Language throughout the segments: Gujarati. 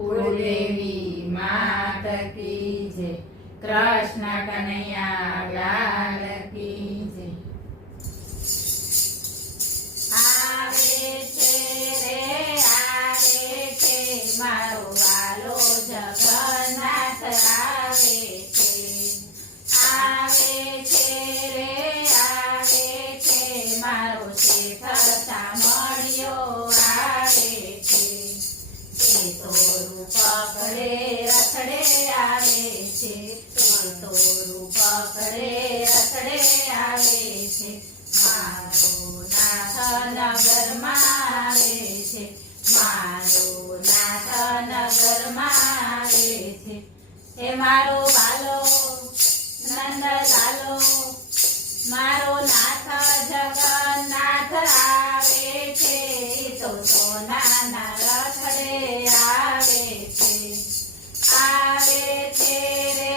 કુળદેવી માત કી જય, કૃષ્ણ કનૈયા લાલ કી જય. આવે છે રે આવે છે મારો વાલો જગન્નાથ આવે છે. આવે છે રે આવે છે મારો શેખર સામળિયો આવે છે. એ તો રૂપ કરે રથડે આવે છે, એ તો રૂપ કરે રથડે આવે છે. મારો નાથ નગરમાં આવે છે, મારો નાથ નગરમાં આવે છે. હે મારો વાલો નંદ લાલો, મારો નાથ જગન્નાથ આવે છે. તો સોનાના રથડે આવે છે. આવે છે રે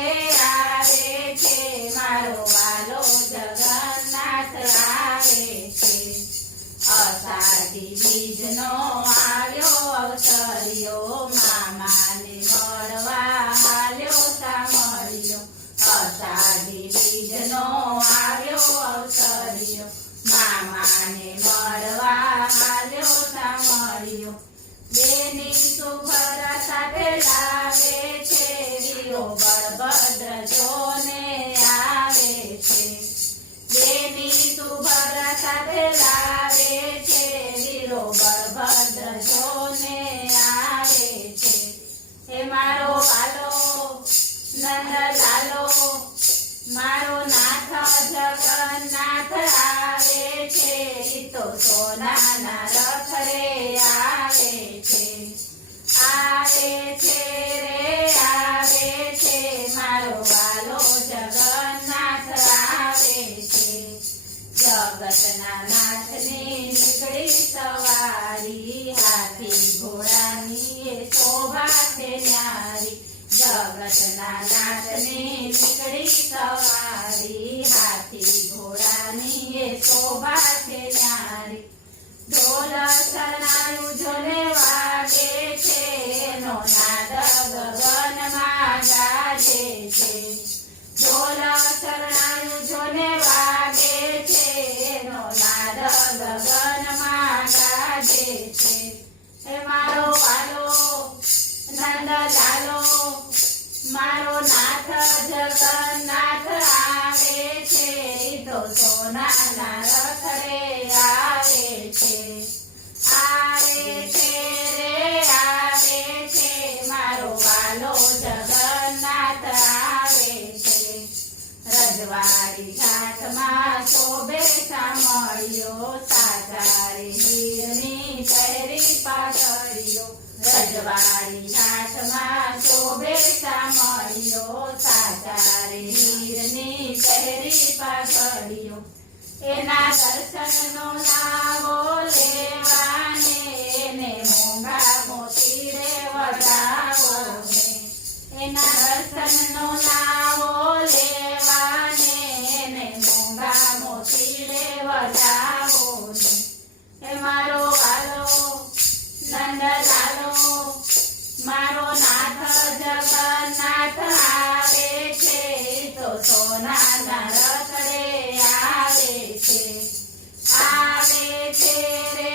આવે છે મારો વાલો જગન્નાથ આવે છે. અષાઢી બીજનો આવ્યો અવસર્યો, મામાને મળવા હાલ્યો સામળિયો. અષાઢી બીજનો આવ્યો અવસર્યો, મામાને મળવા હાલ્યો સામળિયો. બેની સુભર સાથે લાવે છે, વીરો બળભદ્ર જોને આવે છે. બેની સુભર સાથે લાવે છે, વીરો બળભદ્ર જોને આવે છે. હે મારો વાલો નંદ લાલો, મારો નાથ જગન્નાથ આવે છે. તો સોનાના રથડે આવે છે. આવે છે રે આવે છે મારો વાલો જગન્નાથ આવે છે. જગતના નાથની નીકળી સવારી, હાથી ઘોડાની એ શોભા છે ન્યારી. જગતના નાથની નીકળી સવારી, હાથી ઘોડાની એ શોભા છે ન્યારી. ઢોલ શરણાયું જોને વાગે છે, એનો નાદ ગગનમાં ગાજે છે. ઢોલ શરણાયું જોને વાગે છે, એનો નાદ ગગનમાં ગાજે છે. હે મારો વાલો નંદ લાલો, મારો નાથ જગન્નાથ આવે છે. તો સોનાના રથડે આવે છે. આવે છે રે આવે છે મારો વાલો જગન્નાથ આવે છે. રજવાડી ઘાટમાં શોભે સામળિયો, સાચા રે હીરની પહેરી પાઘડીયો. રજવાડી ઘાટમાં શોભે સામળિયો, સાચા રે હીરની પહેરી પાઘડીયો. એના દર્શનનો લાવો લેવાને, એને મોંઘા મોતી રે વડાવો ને. એના દર્શનનો લાવો લેવાને, એને મોંઘા મોતી રે વડાવો ને. હે મારો વાલો નંદ લાલો, મારો નાથ જગન્નાથ આવે છે. તો સોનાના રથડે આવે છે. આવે છે રે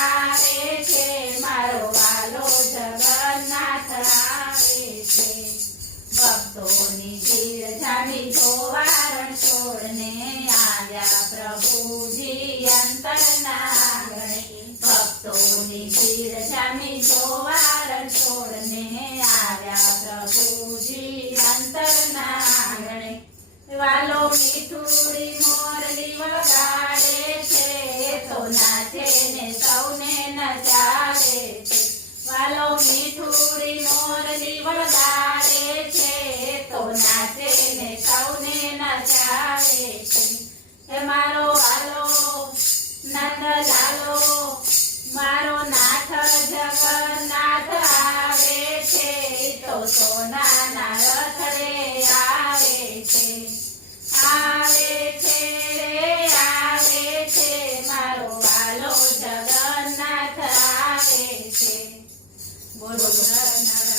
આવે છે મારો વાલો જગન્નાથ આવે છે. ભક્તોની ભીડ જામી જોવા રણછોડને, આવ્યા પ્રભુજી અંતરના આંગણે. ભક્તોની ભીડ જામી જોવા રણછોડને, આવ્યા પ્રભુજી અંતરના આંગણે. વાલો મીઠુડી મોરલી વગાડે છે, તો નાચે ને સૌને નચાવે છે. વાલો મીઠુડી મોરલી વગાડે છે, તો નાચે ને સૌને નચાવે છે. હે મારો વાલો નંદ લાલો, મારો નાથ જગન્નાથ આવે છે. તો સોનાના રથડે આવે છે. આવે છે રે આવે છે મારો વાલો જગન્નાથ આવે છે. બોલો કૃષ્ણ